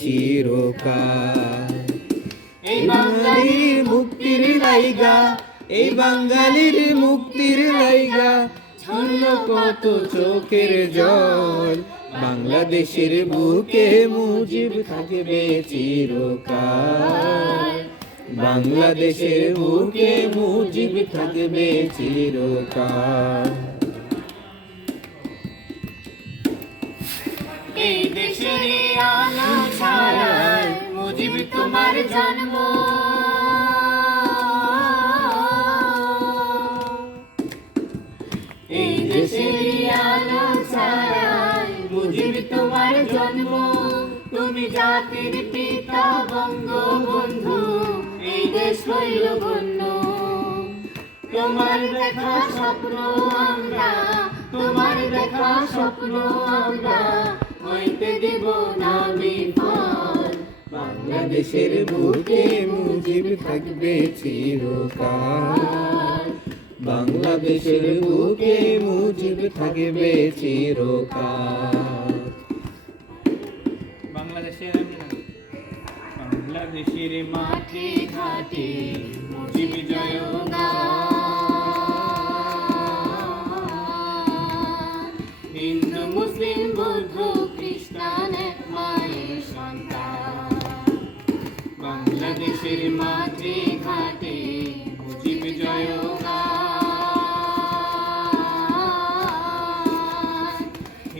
চিরকাল। এই বাঙালির মুক্তির লাইগা, এই বাঙালির মুক্তির লাইগা ঝরলো কত চোখের জল। বাংলাদেশের বুকে মুজিব থাকবে চিরকাল। বাংলাদেশের বুকে মুজিব থাকবে চিরকাল। এই দেশের আলো ছায়ায় মুজিব তোমার জন্ম। এই দেশের আলো ছায়ায় মুজিব তোমার জন্ম। তুমি জাতির পিতা বঙ্গবন্ধু, এই দেশ হইল গণ্য। তোমার দেখা স্বপ্ন আমরা, তোমার দেখা স্বপ্ন আমরা হইতে দিব না বিফল। বাংলাদেশের বুকে মুজিব থাকবে চিরকাল। বাংলাদেশের বুকে মুজিব থাকবে চিরকাল। বাংলাদেশের মাটি ঘাটে মুজিব জয়গান। হিন্দু মুসলিম বৌদ্ধ খ্রিস্টান এক মায়ের সন্তান। বাংলাদেশের মাটি ঘাটে মুজিব জয়গান।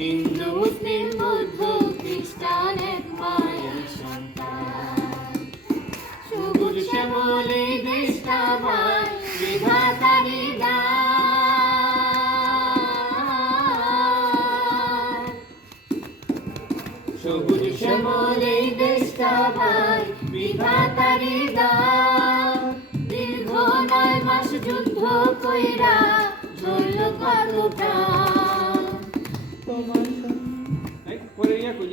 হিন্দু মুসলিম বৌদ্ধ খ্রিস্টান এক মায়ের সন্তান। সবুজ শ্যামল এই দেশটা ভাই বিধাতারি দান। সবুজ শ্যামল এই দেশটা ভাই বিধাতারি দান। দীর্ঘ 9 মাস যুদ্ধ কইরা ঝরল কত প্রাণ। পরে ইয়া কই